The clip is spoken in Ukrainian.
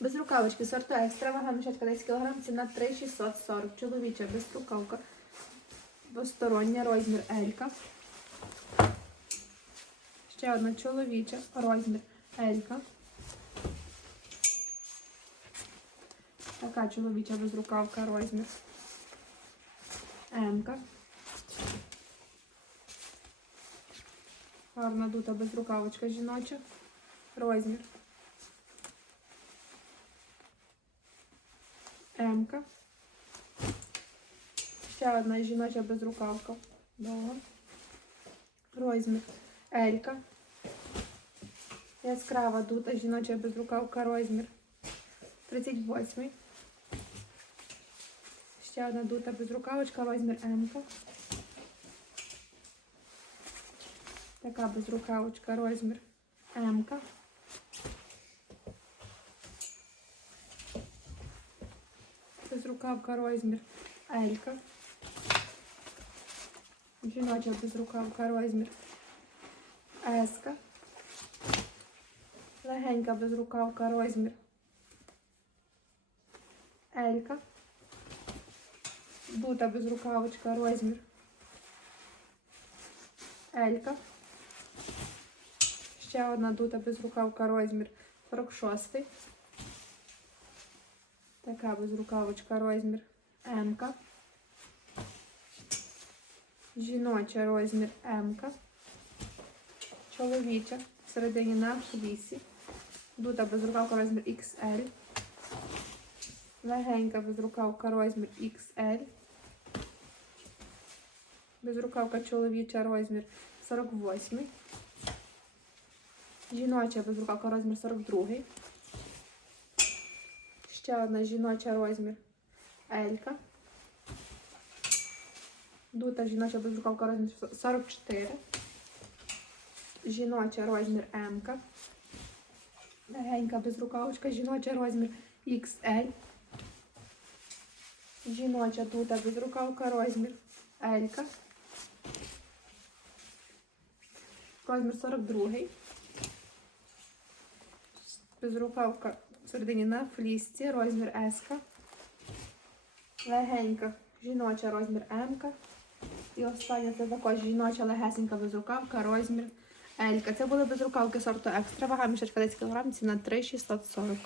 Без рукавочки сорту екстра, вага мішечка 10 кг, ціна 3640. Чоловіча без рукавка. Двостороння, розмір Елька. Ще одна чоловіча, розмір Елька. Така чоловіча безрукавка, розмір М-ка. Гарна дута безрукавочка жіноча. Розмір. М-ка. Ще одна жіноча безрукавка. Довго. Розмір. Елька. Яскрава дута жіноча безрукавка. Розмір. 38. Ще одна дута безрукавочка. Розмір М-ка. Така безрукавочка. Розмір М-ка. Безрукавка розмір Елька. Жіноча безрукавка розмір Еска. Легенька безрукавка розмір Елька. Дута безрукавочка розмір Елька. Ще одна дута безрукавка розмір 46. Така безрукавочка розмір М. -ка. Жіноча розмір М. -ка. Чоловіча всередині на флісі. Дута безрукавка розмір XL. Легенька безрукавка розмір XL. Безрукавка чоловіча розмір 48. Жіноча безрукавка розмір 42. Ще одна жіноча розмір Елька. Дута жіноча безрукавка розмір 44. Жіноча розмір М. -ка. Легенька безрукавочка, жіноча розмір XL. Жіноча тута безрукавка розмір L. Розмір 42. Безрукавка всередині на флісці, розмір S. -ка. Легенька жіноча розмір М. -ка. І остання це також жіноча легесенька безрукавка, розмір L. -ка. Це були безрукавки сорту екстра, вага між 10 кг, ціна 3,640.